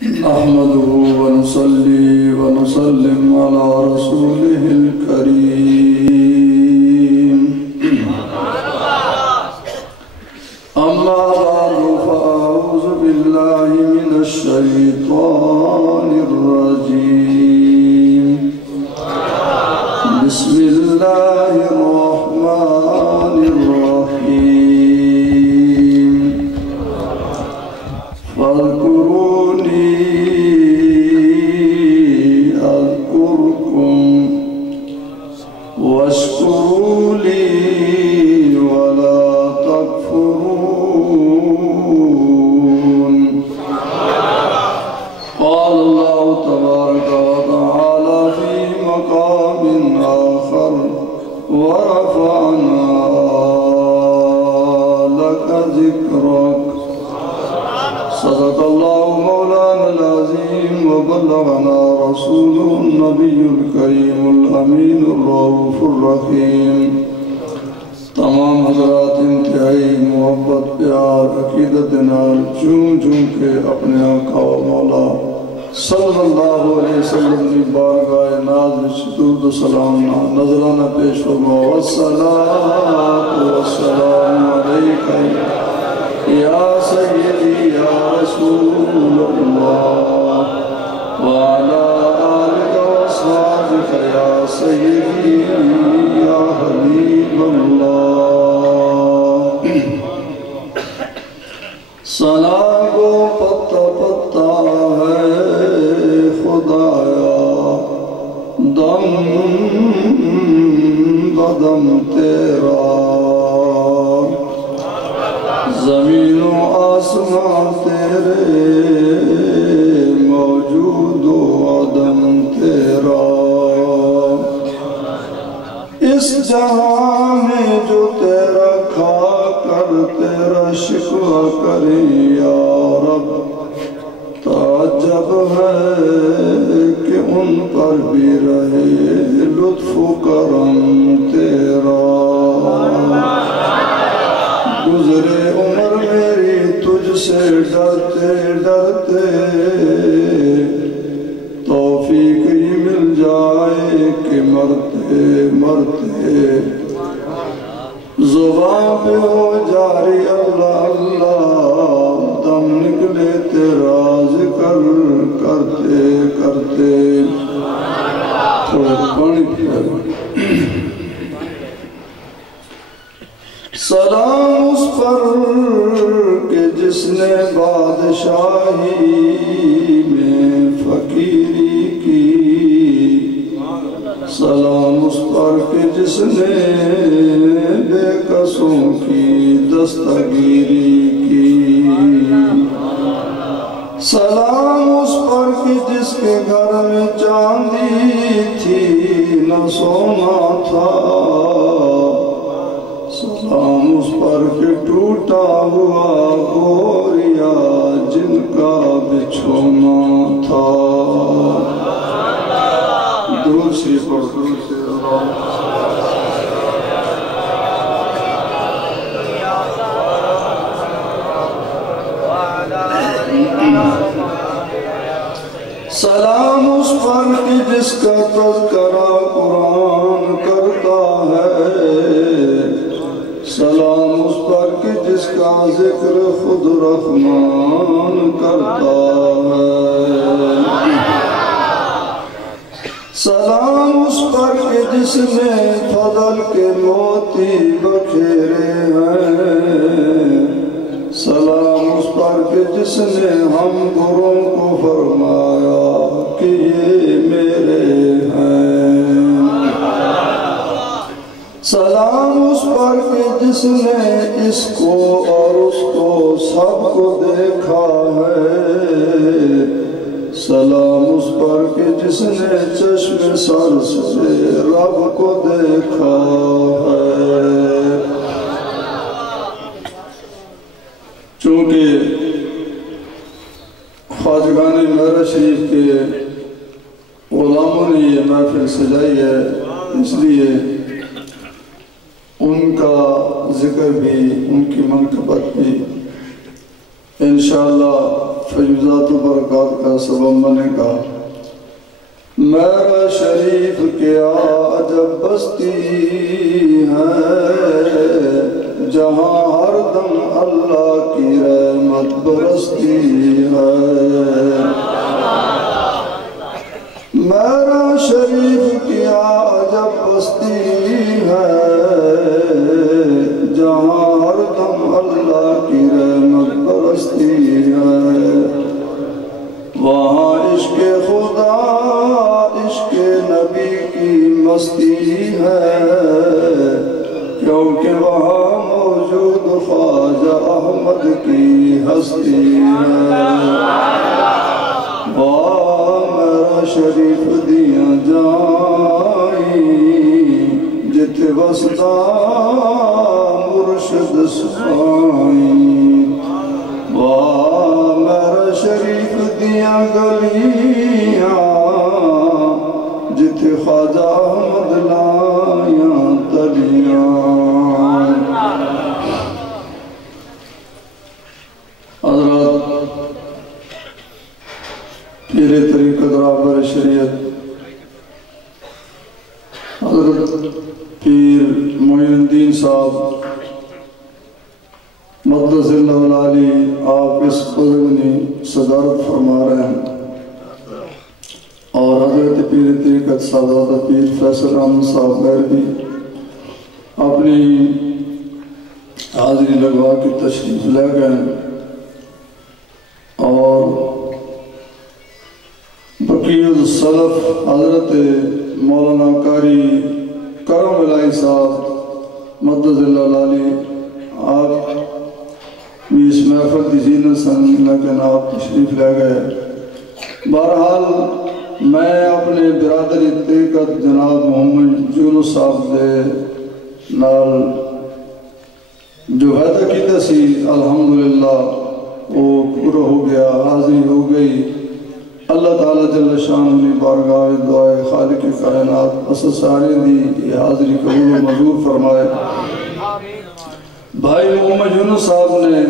نحمده ونصلي ونسلم على رسوله الكريم أما بعد فأعوذ بالله من الشيطان الرجيم بسم الله الرحمن الرحيم فاذكروني أذكركم واشكروا لي ولا تكفرون قال الله تبارك وتعالى في مقام آخر ورفعنا لك ذكرك صدق الله مولانا العظيم وبلغنا رسوله النبي الكريم الأمين الرؤوف الرحيم تمام حضرات انتہائی محبت پیار عقیدت نال چون چون کے اپنے آقا و مولا صلی اللہ علیہ وسلم کی بارگاہ ناز درود و سلام نظرانہ پیش فرما والصلاة والسلام علیکہ یا سیدی یا رسول اللہ وعلا آلک واصحابک یا سیدی یا حبیب اللہ ثنا کو پتا پتا ہے خدایا دم بدم تیرا زمین و آسمان تیرے موجود و عدم تیرا اس جہاں میں جو تیرا کھا کر تیرا شکوہ کریں یا رب تعجب ہے کہ ان پر بھی رہے لطف و کرم تیرا گزرے عمر میری تجھ سے ڈرتے ڈرتے توفیق ہی مل جائے کہ مرتے مرتے زبان پہ ہو جاری اللہ اللہ دم نکلے تیرا ذکر کرتے کرتے تھوڑے پانی پھر سلام اس پر کہ جس نے بادشاہی میں فقیری کی سلام اس پر کہ جس نے بے قصوں کی دستگیری کی سلام اس پر کہ جس کے گھر میں چاندی تھی نہ سونا تھا سلام اس پر کہ ٹوٹا ہوا گوریا جن کا بچھونا تھا درود شریف پڑھ درود شریف سلام اس پر کہ جس کا تذکرہ قرآن کرتا ہے سلام اس پر کہ جس کا ذکر خود رحمان کرتا ہے سلام اس پر کہ جس نے فضل کے موتی بکھیرے ہیں سلام اس پر کہ جس نے ہم بروں کو فرمایا کہ یہ میرے ہیں سلام اس پر کہ جس نے اس کو اور اس کو سب کو دیکھا ہے سلام اس پر کہ جس نے چشم سر سے رب کو دیکھا ہے چونکہ خواجگان میرا شریف کے غلاموں نے یہ محفل سجائی ہے اس لیے ان کا ذکر بھی ان کی منقبت بھی انشاءاللہ فیضات و برکات کا سبب بنے گا۔ میرا شریف کیا عجب بستی ہے، جہاں ہر دم اللہ کی رحمت برستی ہے۔ میرا شریف کیا عجب بستی ہے، جہاں ہر دم اللہ کی رحمت برستی ہے۔ وہاں عشق خدا عشق نبی کی مستی ہے، کیونکہ وہاں موجود خواجہ احمد کی ہستی ہے۔ میرا شریف دیاں جائیں جتے وسطا مرشد سائیں، میرا شریف دیاں گلیاں جتے خواجہ احمد لائیاں تلیاں۔ حضرات پیر طریقت رہبر شریعت حضرت پیر معین الدین صاحب مقدس اللہ العالی آپ اس بزرگنی صدارت فرما رہے ہیں، اور حضرت پیر طریقت سادہ پیر فیصل احمد صاحب مہروی اپنی حاضری لگوا کے تشریف لے گئے، اور بقیہ السلف حضرت مولانا قاری کرم الہی صاحب مقدس اللہ العالی آپ بھی اس محفل کی زینت سن، لیکن آپ تشریف لے گئے۔ بہرحال میں اپنے برادری طریقت جناب محمد یونس صاحب دے نال جو وعدہ کیتا سی الحمدللہ وہ پورا ہو گیا، حاضری ہو گئی۔ اللہ تعالیٰ جل شانہ نے بارگاہ دعائے خالق کائنات اسد سارے دی یہ حاضری قبول و منظور فرمائے۔ بھائی محمد یونس صاحب نے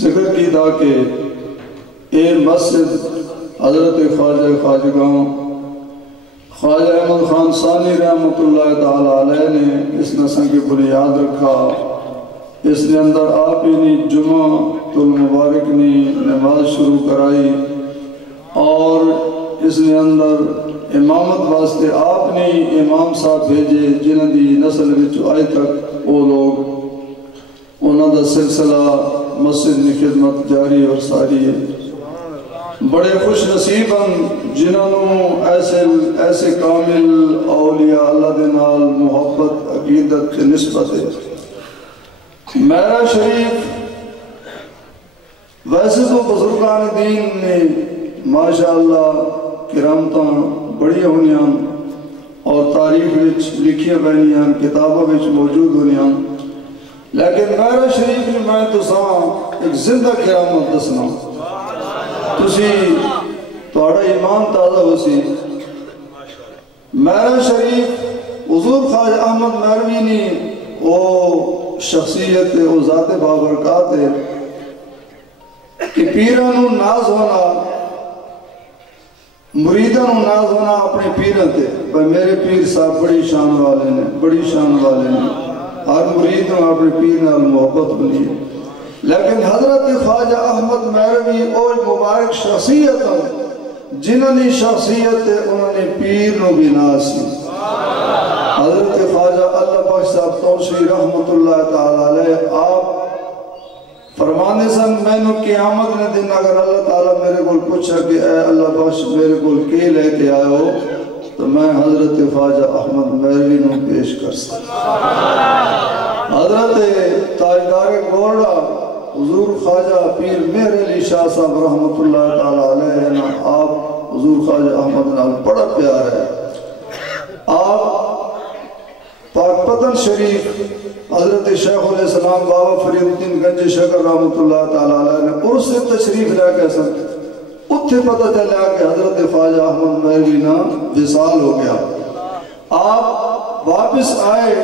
ذکر کی تھا کہ اے مسجد حضرت خواجگاں خواجہ احمد خان ثانی رحمت اللہ تعالیٰ علیہ نے اس نسل کی بنیاد رکھا۔ اس نے اندر آپ ہی نے جمعہ المبارک نے نماز شروع کرائی، اور اس نے اندر امامت واسطے آپ نے امام صاحب بھیجے جنہاں دی نسل وچ آئے تک وہ لوگ انہاں دا سلسلہ مسجد کی خدمت جاری اور ساری ہے۔ بڑے خوش نصیب ہیں جنہوں ایسے کامل اولیاء اللہ دے نال محبت عقیدت کے نسبت ہے۔ میرا شریف ویسے تو بزرگان دین نے ماشاءاللہ کرامتاں بڑی ہونیاں اور تاریخ وچ لکھیاں پہنیاں کتابوں وچ موجود ہونیاں، لیکن میرا شریف نے میں تو ایک زندہ کرامت دسنا تسی توڑا ایمان تازہ ہو سی۔ میرا شریف حضور خواجہ احمد مہروی نے وہ شخصیت ہے، وہ ذات بابرکات ہے کہ پیرانو ناز ہونا مریدانو ناز ہونا اپنے پیران تے بھائی میرے پیر صاحب بڑی شان والے نے، بڑی شان والے نے، ہر مرید نے اپنے پیر نال محبت بنی ہے۔ لیکن حضرت خواجہ احمد مہروی اور مبارک شخصیت جنہوں نے شخصیت انہوں نے پیر نو بھی ناسی۔ حضرت خواجہ اللہ بخش صاحب توسی رحمت اللہ تعالیٰ علیہ آپ فرمانے سن میں نو قیامت نے دن اگر اللہ تعالیٰ میرے کو پوچھا کہ اے اللہ بخش میرے کو کے لے کے آئے ہو تو میں حضرت خواجہ احمد مہروی نو پیش کر سکتا۔ حضرت تاجدار گورڈا حضور خواجہ پیر مہر علی شاہ صاحب رحمت اللہ تعالیٰ علیہ آپ حضور خواجہ احمد نال بڑا پیار ہے۔ آپ پاک پتن شریف حضرت شیخ علیہ السلام بابا فرید الدین گنج شکر رحمت اللہ تعالیٰ علیہ نے اور سے تشریف لے کے سن اتھے پتہ چلا کہ حضرت خواجہ احمد مہروی نا وصال ہو گیا۔ آپ واپس آئے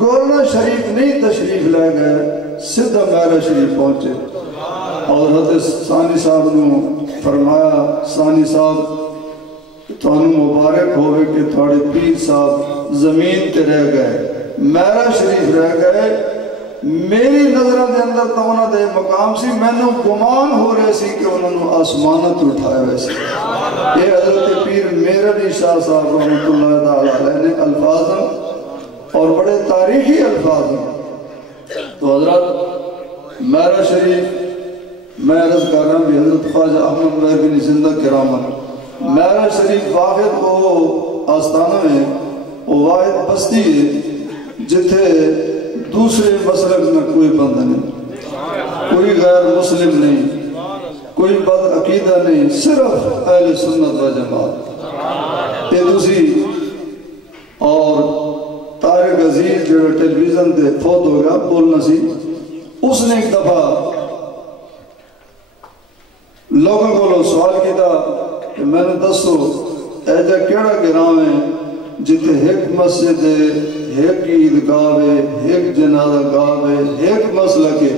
گورنر شریف نہیں تشریف لے گئے، سدھا میرا شریف پہنچے۔ اور حضرت ثانی صاحب نے فرمایا ثانی صاحب تانوں مبارک ہوئے کہ تھوڑے پیر صاحب زمین تے رہ گئے میرا شریف رہ گئے میری نظروں دے اندر تو انہوں دے مقام سی میں نے گمان ہو رہے سی کہ انہوں نے آسمانت اٹھائے ویسے یہ حضرت پیر میرا بھی شاہ صاحب رحمت اللہ تعالیٰ علیہ نے الفاظ اور بڑے تاریخی الفاظ ہیں تو حضرت میرا شریف میں عرض کر رہا ہوں بھی حضرت خواجہ احمد مہر بن زندہ کرامت میرا شریف واحد وہ آستانہ ہے وہ واحد بستی ہے جتھے دوسرے مسلک میں کوئی بند نہیں کوئی غیر مسلم نہیں کوئی بد عقیدہ نہیں صرف اہل سنت و جماعت یہ دوسری اور طارق عزیز جو ٹیلی ویژن تے فوت ہو گیا بولنا سی اس نے ایک دفعہ لوگوں کو سوال کیتا کہ میں نے دسو ایجا کیڑا گرام ہے جتے ایک مسجد ہے ایک عیدگاہ ہے ایک جنازہ گاہ ہے ایک مسلک ہے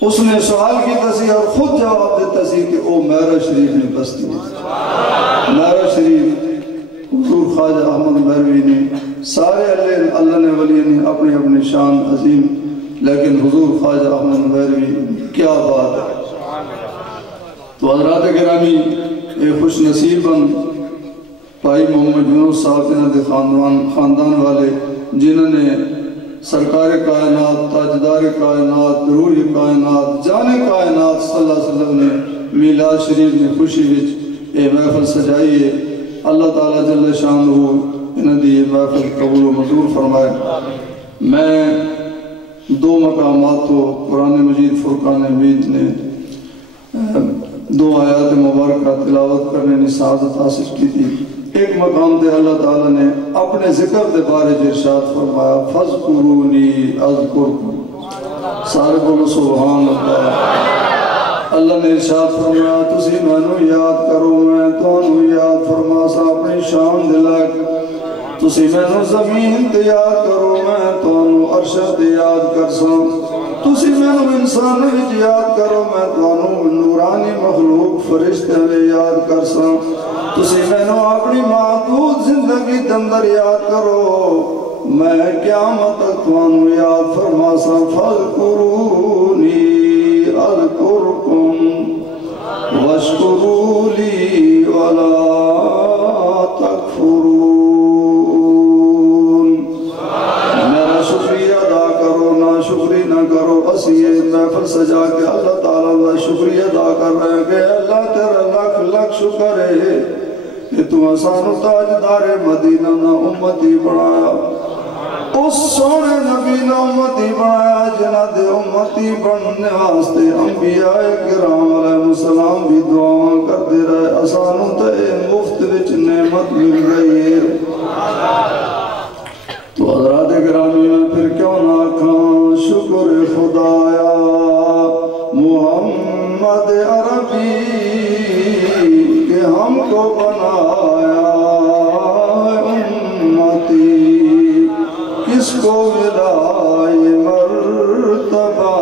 اس نے سوال کیتا سی اور خود جواب دیتا سی کہ او میرا شریف نہیں بستی ہے میرا شریف حضور خواجہ احمد مہروی نے سارے اللہ نے ولی نے اپنی اپنی شان عظیم لیکن حضور خواجہ احمد مہروی کیا بات ہے تو حضرات گرامی ایک خوش نصیباً بھائی محمد یونس صاحب کے خاندان والے جنہوں نے سرکار کائنات تاجدار کائنات روح کائنات جان کائنات صلی اللہ علیہ وسلم نے میلاد شریف نے خوشی وچ اے محفل سجائی ہے اللہ تعالیٰ جل شانہ انہوں دی محفل قبول و منظور فرمائے میں دو مقامات تو قرآن مجید فرقان حمید نے دو آیات مبارکہ تلاوت کرنے نے سعادت حاصل کی تھی ایک مقام تے اللہ تعالیٰ نے اپنے ذکر دے بارے ارشاد فرمایا فَذْكُرُونِي أَذْكُرْكُمْ سارے بولو سبحان اللہ اللہ نے ارشاد فرمایا تسی مینوں یاد کرو میں تانوں یاد فرما سا اپنی شان دلائق تسی مینوں زمین تے یاد کرو میں تانوں عرش تے یاد کر سا تسی مینوں انسان وچ یاد کرو میں تانوں نورانی مخلوق فرشتے میں یاد کر سا تسی مینوں اپنی محدود زندگی دندر یاد کرو میں قیامت تک تانوں یاد فرما سا فَذْكُرُونِي أَذْكُرْكُمْ وَاشْكُرُوا لِي وَلَا تَكْفُرُونَ میرا شکریہ ادا کرو نہ شکری نہ کرو بس یہ محفل سجا کے اللہ تعالیٰ اللہ شکریہ ادا کر رہے ہیں کہ اللہ تیرا لکھ لکھ شکر ہے کہ تو آسانو تاجدار مدینہ نہ امتی بنایا اس سونے نبی نہ امتی بنایا جنہ دے امتی بننے واسطے انبیاء کرام علیہ السلام بھی دعاں کر دے رہے آسانو تے مفت وچ نعمت مل گئی ہے تو حضرات گرامی میں پھر کیوں نہ کھاں شکر خدایا محمد عربی کہ ہم کو بنایا امتی کس کو ملائے مرتبہ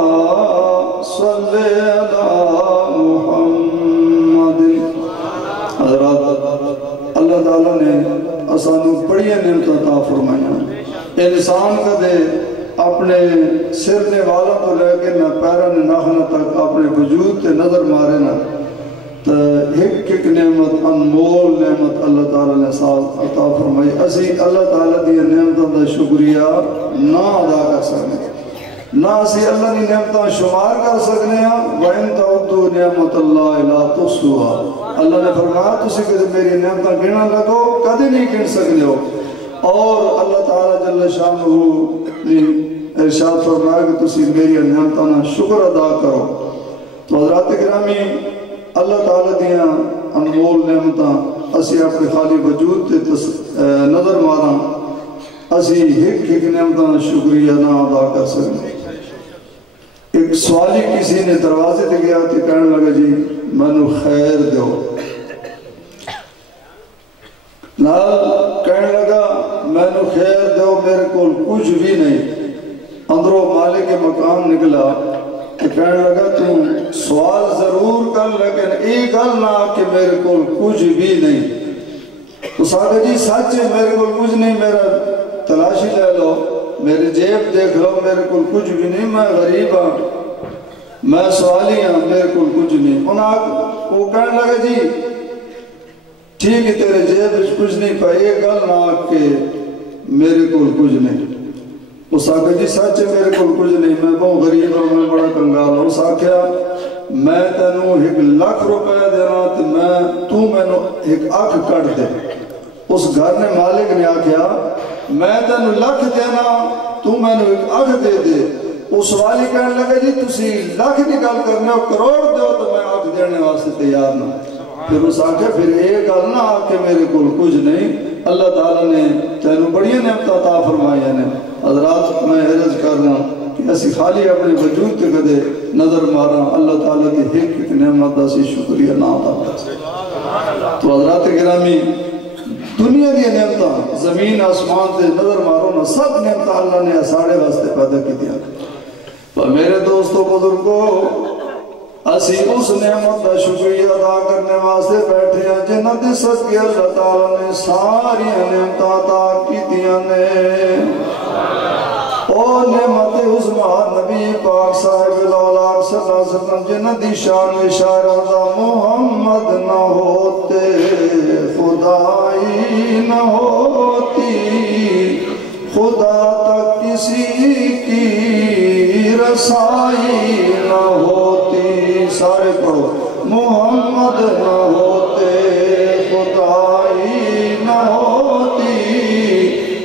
صلی اللہ محمد حضرات اللہ تعالیٰ نے آسانوں بڑی نعمت عطا فرمایا انسان کا دے اپنے سرنے والا تو لے کے نہ پیرن ناخنہ تک اپنے وجود تے نظر مارے نہ تو ایک نعمت انمول نعمت اللہ تعالیٰ نے ساتھ عطا فرمائی اسی اللہ تعالیٰ دی نعمتوں دا شکریہ نہ ادا کر سکنے نہ اسی اللہ دی نعمتوں شمار کر سکنے ہیں وَإِن تَعُدُّوا نِعْمَةَ اللَّهِ لَا تُحْصُوهَا اللہ نے فرمایا تسی کہ میری نعمتوں گننا لگو کدی نہیں گن سکنے ہو اور اللہ تعالیٰ جل شانہ نے ارشاد فرمایا کہ تسی میری نعمتوں شکر ادا کرو تو حضرات گرامی اللہ تعالیٰ دیا انمول نعمتاں اسی اپنے خالی وجود تے نظر ماراں اسی ایک نعمتاں شکریہ نہ ادا کر سکیں ایک سوالی کسی نے دروازے تے گیا تے کہنے لگا جی مینوں خیر دیو نال کہنے لگا مینوں خیر دیو میرے کو کچھ بھی نہیں اندروں مالک مقام نکلا کہ کہنے لگا تم سوال ضرور کر لیکن ایک گل نہ کہ میرے کو کچھ بھی نہیں۔ اس آگے جی سچ ہے میرے کو کچھ نہیں، میرا تلاشی لے لو، میری جیب دیکھ لو، میرے کو کچھ بھی نہیں، میں غریب ہوں، میں سوالی ہوں، میرے کو کچھ نہیں۔ وہ کہنے لگا جی ٹھیک ہے تیرے جیب کچھ نہیں، پر ایک گل نہ کہ میرے کو کچھ نہیں۔ اس آگے جی سچ ہے میرے کو کچھ نہیں، میں بہت غریب ہوں، میں بڑا کنگال ہوں۔ اس آگیا میں تینوں 1,00,000 روپے دینا تو میں نے ایک اکھ کٹ دے۔ اس گھر نے مالک نے آکھیا میں تینوں 1,00,000 دینا تو میں نے ایک اکھ دے دے۔ اس والی کہنے لگا جی تسی 1,00,000 کی گل کرنے ہو، کروڑ دیو تو میں اکھ دینے واسطے تیار نہ۔ پھر اس آکھے پھر ایک گل نہ آکے میرے کو کچھ نہیں، اللہ تعالیٰ نے تینوں بڑی نعمت عطا فرمائی نے۔ حضرات میں عرض کر رہا ہوں کہ ایسی خالی اپنے وجود کے کدے نظر مارا، اللہ تعالیٰ کی ایک نعمت دا سی شکریہ نہ تھا۔ تو حضرات گرامی دنیا دی نعمتاں زمین آسمان تے نظر مارو نا، سب نعمتاں اللہ نے ساڑے واسطے پیدا کی دیا۔ تو میرے دوستو بزرگو اسی اس نعمت دا شکریہ ادا کرنے واسطے بیٹھے ہیں جنہاں دے صدقے اللہ تعالیٰ نے ساری نعمتاں عطا کی دیا نے۔ اور نعمت عظمیٰ نبی پاک صاحب الاولاق صلی اللہ علیہ وسلم جنہاں دی شان و اشارہ محمد نہ ہوتے خدائی نہ ہوتی، خدا تک کسی کی رسائی نہ ہوتی۔ سارے پڑھو محمد نہ ہوتے خدائی نہ ہوتی،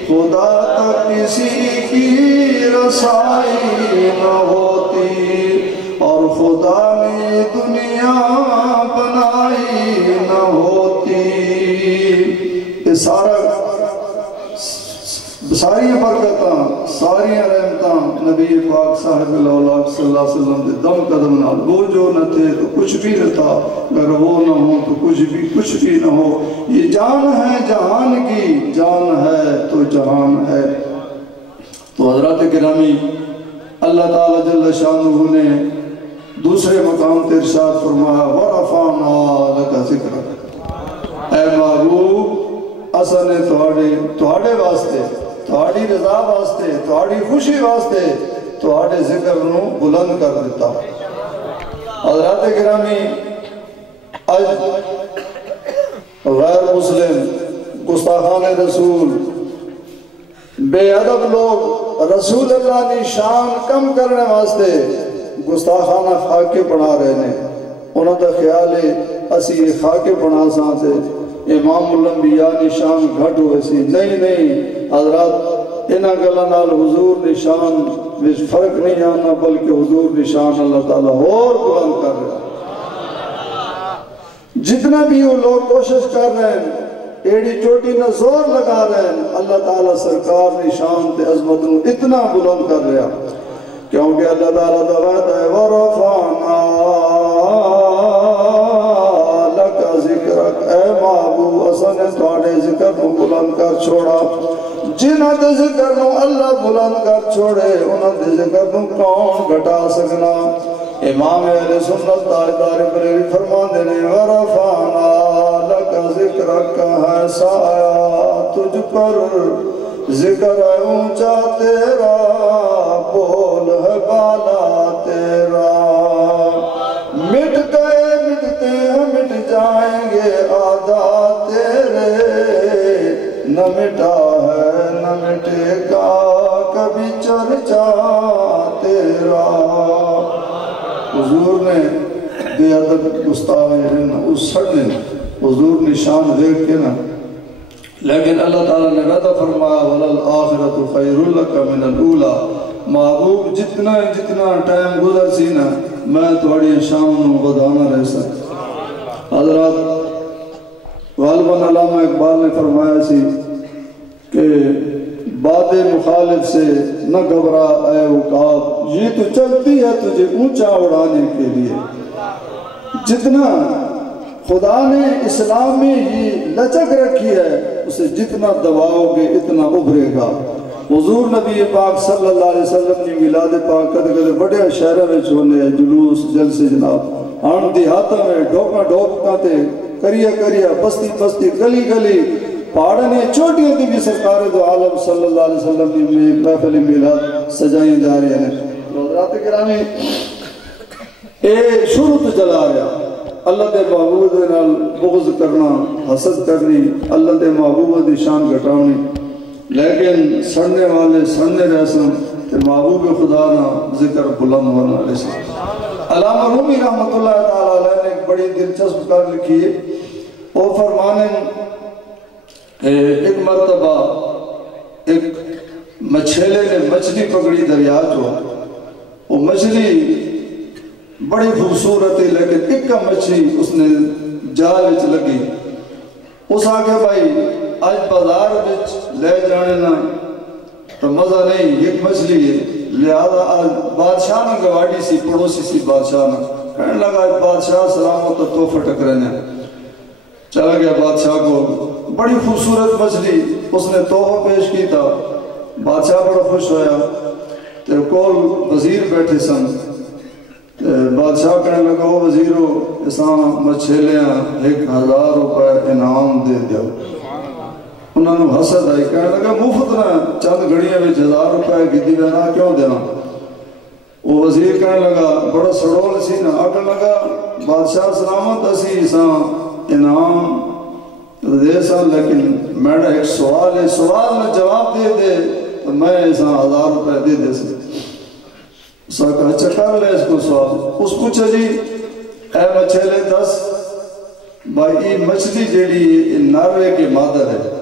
خدا تک کسی کی رسائی نہ ہوتی، اور خدا نے دنیا بنائی نہ ہوتی۔ یہ ساری برکتاں ساری رحمتاں نبی پاک صاحب الاولاق صلی اللہ علیہ وسلم دے دم قدم نال، وہ جو نہ تھے تو کچھ بھی نہ تھا، اگر وہ نہ ہو تو کچھ بھی نہ ہو۔ یہ جان ہے جہان کی، جان ہے تو جہان ہے۔ تو حضرات گرامی اللہ تعالیٰ جل شانہ نے دوسرے مقام تے ارشاد فرمایا وَرَفَعْنَا لَكَ ذِكْرَكَ، اے محبوب اساں نے تہاڈے واسطے، تہاڈی رضا واسطے، تہاڈی خوشی واسطے تہاڈے ذکر نو بلند کر دیتا۔ حضرات گرامی اج غیر مسلم گستاخان رسول بے ادب لوگ رسول اللہ کی شان کم کرنے واسطے گستاخانہ خاکے بنا رہے ہیں۔ انہوں کا خیال ہے اسی یہ خاکے بنا سانتے امام الانبیاء نشان گھٹ ہوئے سی، نہیں حضرات انہاں گلاں نال حضور نشان وچ فرق نہیں آنا، بلکہ حضور نشان اللہ تعالیٰ اور بلند کر رہا۔ جتنا بھی وہ لوگ کوشش کر رہے ہیں ایڑی چوٹی نہ زور لگا رہے ہیں، اللہ تعالیٰ سرکار نشان تے عظمت نو اتنا بلند کر رہا، کیونکہ اللہ تعالیٰ دا وعدہ ہے وَرَفَعْنَا لَكَ ذِكْرَكَ، اے محبوب اساں نے تہاڈے ذکر نو بلند کر چھوڑا۔ جنہاں دے ذکر نو اللہ بلند کر چھوڑے انہاں دے ذکر نو کون گھٹا سکنا۔ امام اہل سنت تاجدار بریلوی فرماندے نے وَرَفَعْنَا لَكَ ذِكْرَكَ، ہے سایہ تجھ پر ذکر ہے اونچا تیرا، بول ہے بالا تیرا، مٹ گئے مٹتے ہیں مٹ جائیں گے آدھا تیرے، نہ مٹا ہے نہ مٹے گا کبھی چرچا تیرا۔ حضور نے بے ادب گستاخ اس سڑنے حضور نشان دیکھ کے نا، لیکن اللہ تعالیٰ نے وعدہ فرمایا وَلَلْآخِرَةُ خَيْرٌ لَكَ مِنَ الْأُولَى، محبوب جتنا ٹائم گزر سی نا میں تھوڑی شام نو بدانا رہ سکتا۔ حضرات غالباً علامہ اقبال نے فرمایا سی کہ باد مخالف سے نہ گھبرا اے عقاب، یہ تو چلتی ہے تجھے اونچا اڑانے کے لیے۔ جتنا خدا نے اسلام میں ہی لچک رکھی ہے اسے جتنا دباؤ گے اتنا ابھرے گا۔ حضور نبی پاک صلی اللہ علیہ وسلم کی میلاد پاک کدے بڑے شہروں میں ہونے جلوس جلسے جناب آن دیہاتوں میں ڈھوکا ڈھوکا تے کریا بستی بستی گلی گلی پہاڑنے چھوٹیوں کی بھی سرکار دو عالم صلی اللہ علیہ وسلم کی محفل میلاد سجائیں جا رہے ہیں. حضرات گرامی اے شروع تو چلا رہا اللہ دے محبوب دے نال بغض کرنا حسد کرنی اللہ دے محبوب دی شان گھٹاونی لیکن سڑنے والے سڑنے رہسن تے محبوب خدا نا ذکر بلند ہونا رہسن. علامہ رومی رحمت اللہ تعالیٰ علیہ نے ایک بڑی دلچسپ کار لکھی ہے. وہ فرمانے ایک مرتبہ ایک مچھیلے نے مچھلی پکڑی دریا جو وہ مچھلی بڑی خوبصورت ہے لیکن ایک کا مچھلی اس نے جال وچ لگی. اس آگے بھائی آج بازار وچ لے جانے نا تو مزہ نہیں ایک مچھلی ہے لہذا آج بادشاہ نے گواڑی سی پڑوسی سی بادشاہ نے کہنے لگا بادشاہ سلامت تو توفہ ٹکرنے چلا گیا بادشاہ کو بڑی خوبصورت مچھلی اس نے توفہ پیش کی تھا. بادشاہ بڑا خوش ہویا تو کول وزیر بیٹھے سن. بادشاہ کہنے لگا وہ وزیرو اساں مچھلیاں 1000 روپے انعام دے دیو. انہوں نے حسد آئی کہنے لگا مفت نہ چند گھڑیاں میں 1000 روپے کی دی بینا کیوں دینا. وہ وزیر کہنے لگا بڑا سڑول سی نا آکھنے لگا بادشاہ سلامت اسی اساں انعام دے سن لیکن میرا ایک سوال ہے سوال میں جواب دے دے تو میں اساں 1000 روپے دے دے سکتا. اس نے کہا اچھا کر لے اس کو سوال. اس پوچھا جی اے مچھلے دس بھائی مچھلی جیڑی ناروے کے مادر ہے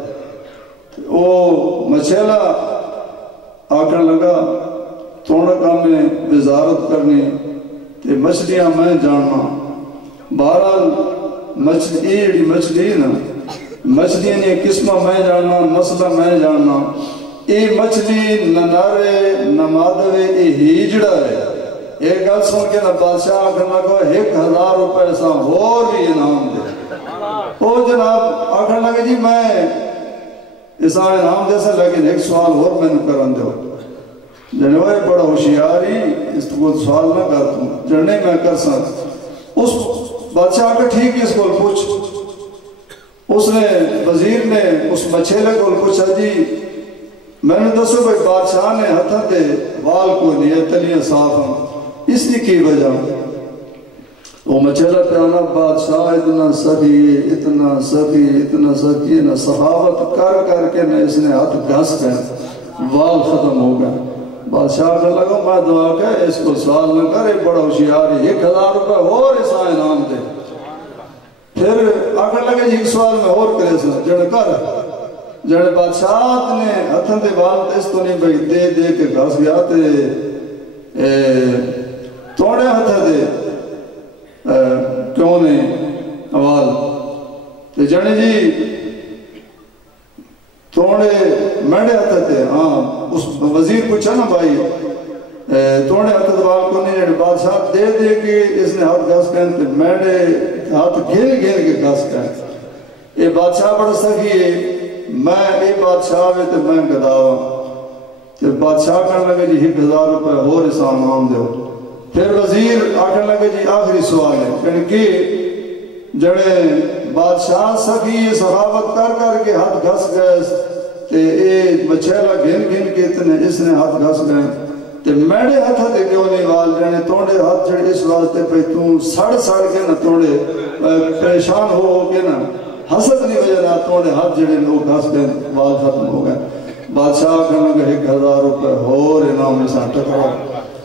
وہ مچھلا آکھن لگا توڑا کام میں وزارت کرنی تے مچھلیاں میں جاننا. بہرحال مچھلی مچھلی نا مچھلیاں نے قسمہ میں جاننا نسلہ میں جاننا. اے مچھلی نہ نارے نہ مادوے اے ہیجڑا ہے. ایک گل سن کے نہ بادشاہ آکھن لگا 1000 روپے سا اور بھی انعام دے. او جناب آکھن لگا جی میں اسا انعام دے سا لیکن ایک سوال اور میں نے کرن دو. جنوائے بڑا ہوشیاری اس کو سوال نہ کر تم جننے میں کر سا. اس بادشاہ کا ٹھیک اس کو پوچھ. اس نے وزیر نے اس مچھلے کو پوچھا جی میں نے دسو بھائی بادشاہ نے ہتھا تے وال کو لیے تلیاں صاف ہیں اس کی وجہ. وہ مچھلہ پیانا بادشاہ اتنا سخی اتنا سخی اتنا سخی نہ سخاوت کر کر کے نہ اس نے ہاتھ گھس گئے وال ختم ہو گئے. بادشاہ نے لگا میں دعا کہ اس کو سوال نہ کرے بڑا ہوشیار ہے 1000 روپے اور اسا انعام دے. پھر آکھن لگے جی ایک سوال میں اور کرے سا جڑ کر جڑ بادشاہ نے ہتھن دے وال اس تو نہیں بھئی دے دے کے گھس گیا تے توڑے ہتھا دے کیوں نہیں وال تے جڑے جی توڑے میڑے ہتھا تے ہاں اس وزیر پوچھا نا بھائی توڑے ہتھا دے وال کو نہیں جڑے بادشاہ دے دے کے اس نے ہاتھ گھس گئے تے میڑے ہاتھ گھیر گھیر کے گھس گئے. اے بادشاہ بڑا سخی ہے میں اے بادشاہ میں تے میں گداوا. تے بادشاہ کہنے لگے جی 1000 روپے اور اسا انعام دیو. پھر وزیر آکھنے لگے جی آخری سوال ہے کہنے کہ جڑے بادشاہ سخی سخاوت کر کر کے ہاتھ گھس گئے تے اے مچھیلا گھن گھن کے اتنے اس نے ہاتھ گھس گئے تے میڑے ہاتھا دے کیوں نہیں وال جانے توڑے ہاتھ جڑے اس واسطے پہ تو سڑ کے نہ توڑے پریشان ہو کے نہ حسد نہیں وجہ نہ توڑے ہاتھ جڑے لوگ گھس گئے وال ختم ہو گئے. بادشاہ کہنے لگا 1000 روپے اور انعام اسا ٹکرا.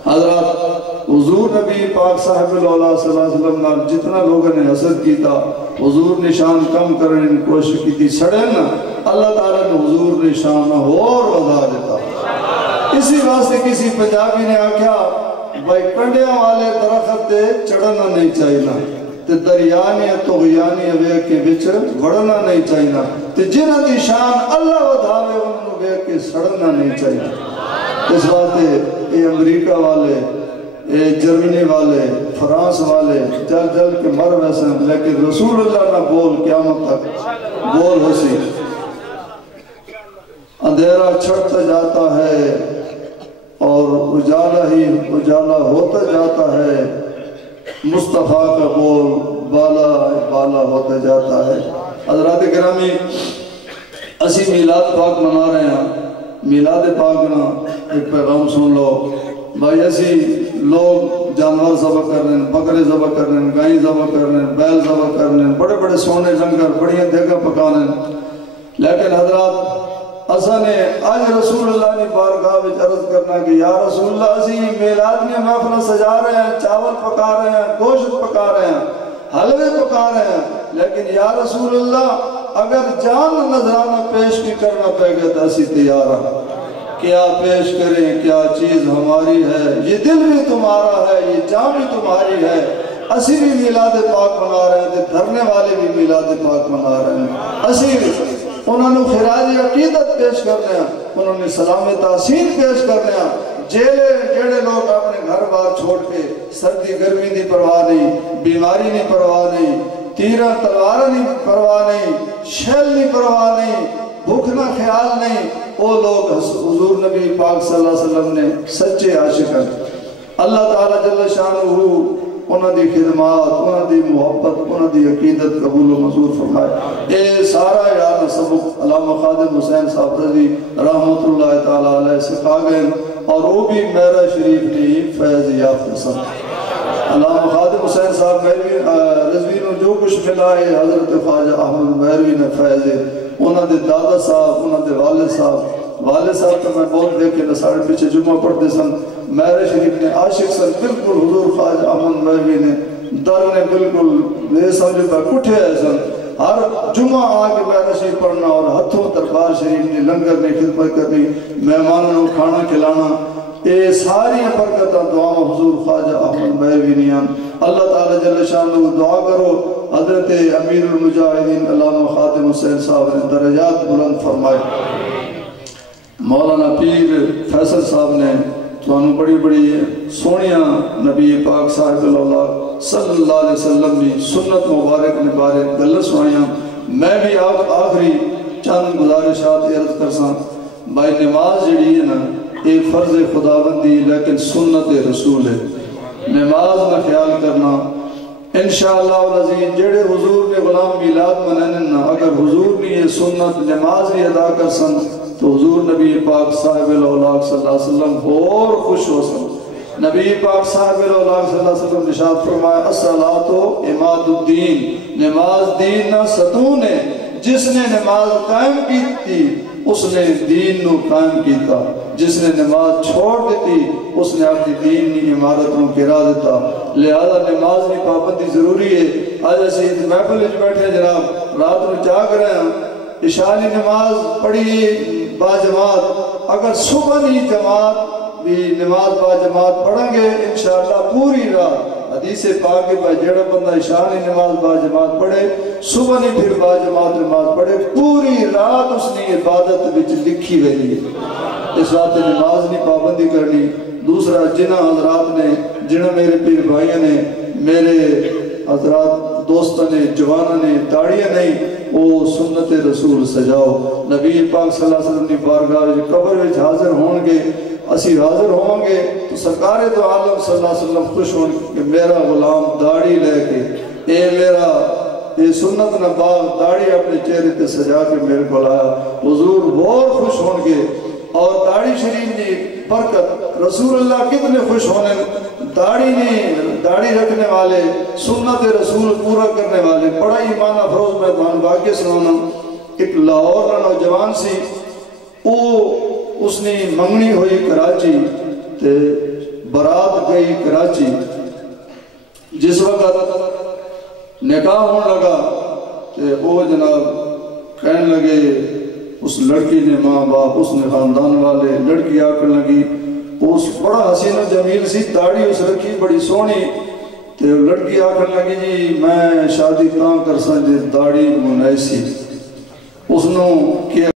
حضرات حضور نبی پاک صاحب اللہ صلی اللہ علیہ وسلم نال جتنا لوگوں نے حسد کیتا حضور نشان کم کرنے کی کوشش کی تھی سڑے نا اللہ تعالیٰ نے حضور نشان اور وضع دیتا. اسی واسطے کسی پنجابی نے آکھیا بھائی کنڈیاں والے درخت تے چڑھنا نہیں چاہینا تے دریانی تغیانی اوے کے بچ وڑنا نہیں چاہینا تے جنہ دی شان اللہ ودھاوے انہوں بے کے سڑنا نہیں چاہینا. اس واسطے اے امریکہ والے اے جرمنی والے فرانس والے جل جل کے مر ویسے لیکن رسول اللہ نہ بول قیامت تک بول ہو سی. اندھیرا چھٹتا جاتا ہے اور اجالا ہی اجالا ہوتا جاتا ہے، مصطفیٰ کا بول بالا بالا ہوتا جاتا ہے۔ حضرات گرامی، اسی میلاد پاک منا رہے ہیں۔ میلاد پاک نا ایک پیغام سن لو بھائی، اسی لوگ جانور ذبح کر رہے ہیں، بکرے ذبح کر رہے ہیں، گائیں ذبح کر رہے ہیں، بیل ذبح کر رہے ہیں، بڑے بڑے سونے لنگر بڑیاں دیگا پکانے، لیکن حضرات اساں نے آج رسول اللہ نے بارگاہ وچ عرض کرنا کہ یا رسول اللہ اسی میلاد میں محفل سجا رہے ہیں، چاول پکا رہے ہیں، گوشت پکا رہے ہیں، حلوے پکا رہے ہیں، لیکن یا رسول اللہ اگر جان نذرانہ پیش بھی کرنا پہ گیا تو اسی تیار ہیں۔ کیا پیش کریں، کیا چیز ہماری ہے، یہ دل بھی تمہارا ہے، یہ جان بھی تمہاری ہے۔ اسی بھی میلاد پاک منا رہے ہیں، دھرنے والے بھی میلاد پاک منا رہے ہیں۔ اسی بھی انہوں نے خراج عقیدت پیش کرنے ہیں، انہوں نے سلام تحسین پیش کرنے ہیں۔ جیڑے لوگ اپنے گھر بار چھوڑ کے سردی گرمی دی پرواہ نہیں، بیماری نہیں پرواہ نہیں، تیرہ تلوار نہیں پرواہ نہیں، شیل نہیں پرواہ نہیں، بھوکنا خیال نہیں، وہ لوگ حضور نبی پاک صلی اللہ علیہ وسلم نے سچے عاشق ہیں۔ اللہ تعالیٰ جل شانہ انہوں دی خدمات، انہوں دی محبت، انہوں دی عقیدت قبول و منظور فرمائے۔ اے سارا یاد سبق علامہ خادم حسین صاحب رضی رحمت اللہ تعالیٰ علیہ سکھا گئے، اور وہ بھی میرا شریف نے فیض یافتہ سن۔ علامہ خادم حسین صاحب رضوی نے جو کچھ ملا ہے حضرت خواجہ احمد مہروی نے فیض ہے، انہوں دے دادا صاحب، انہوں دے والد صاحب تو میں بہت دیکھے نہ ساڑھے پیچھے جمعہ پڑھتے سن، میرے شریف نے عاشق سن، بالکل حضور خواجہ احمد مہروی نے در نے بالکل میرے سمجھے پر کٹھے ہے سن، ہر جمعہ آگے میرے شریف پڑھنا اور ہتھوں دربار شریف نے لنگر نے خدمت کرنی، مہمانوں کھانا کھلانا، یہ ساری برکتاں دعا حضور خواجہ احمد مہروی نیان۔ اللہ تعالیٰ جل شانہ دعا کرو حضرت امیر المجاہدین علامہ خادم حسین صاحب نے درجات بلند فرمائے۔ مولانا پیر فیصل صاحب نے تو انہوں بڑی بڑی سونیاں نبی پاک صاحب اللہ صلی اللہ علیہ وسلم نے سنت مبارک نے بارک گلہ سوائیاں۔ میں بھی آخری چند گزارشات عرض کرساں، بھائی نماز جڑی ہے نا ایک فرض خداوندی لیکن سنت رسول ہے، نماز نہ خیال کرنا۔ انشاءاللہ العزیز جڑے حضور نے غلام میلاد منانا، اگر حضور نے یہ سنت نماز بھی ادا کر سن تو حضور نبی پاک صاحب الاولاق صلی اللہ علیہ وسلم اور خوش ہو سن۔ نبی پاک صاحب الاولاق صلی اللہ علیہ وسلم نشاط فرمایا الصلاۃ عماد الدین، نماز دین نہ ستون ہے، جس نے نماز قائم کی تھی اس نے دین نو قائم کیتا، جس نے نماز چھوڑ دیتی اس نے اپنی دین نی عمارت نو گرا دیتا۔ لہذا نماز نی پابندی ضروری ہے۔ آج اسی محفل وچ بیٹھے جناب رات نو جاگ رہے ہیں، عشاء نی نماز پڑھی با جماعت، اگر صبح نی جماعت بھی نماز با جماعت پڑھیں گے انشاءاللہ پوری رات حدیث پاک کے جڑا بندہ عشاء نی نماز با جماعت پڑھے، صبح نی پھر با جماعت نماز پڑھے، پوری رات اس نے عبادت وچ لکھی ہوئی ہے۔ اس رات نماز نی پابندی کرنی۔ دوسرا جنہ حضرات نے، جنہ میرے پیر بھائیوں نے، میرے حضرات دوستوں نے، جوانوں نے داڑیاں نہیں، وہ سنت رسول سجاؤ۔ نبی پاک صلی اللہ علیہ وسلم کی بارگاہ قبر وچ حاضر ہوں گے، اسی حاضر ہوں گے تو سرکار دو عالم صلی اللہ علیہ وسلم خوش ہوں گے کہ میرا غلام داڑھی لے کے اے میرا یہ سنت نباغ داڑھی اپنے چہرے تے سجا کے میرے کو لایا، حضور بہت خوش ہوں گے۔ اور داڑھی شریف کی برکت، رسول اللہ کتنے خوش ہونے، داڑھی رکھنے والے، سنت رسول پورا کرنے والے۔ بڑا ایمان افروز میں تمہیں واقعہ سنانا، ایک لاہور کا نوجوان سی، اس نے منگنی ہوئی کراچی تے برات گئی کراچی، جس وقت نکاح ہونے لگا تے وہ جناب کہنے لگے، اس لڑکی نے ماں باپ، اس نے خاندان والے، لڑکی آکر لگی، اس بڑا حسین و جمیل سی، داڑھی اس رکھی بڑی سونی، تے لڑکی آکر لگی جی میں شادی کہاں کر سن جی داڑھی منائسی، اس نے کیا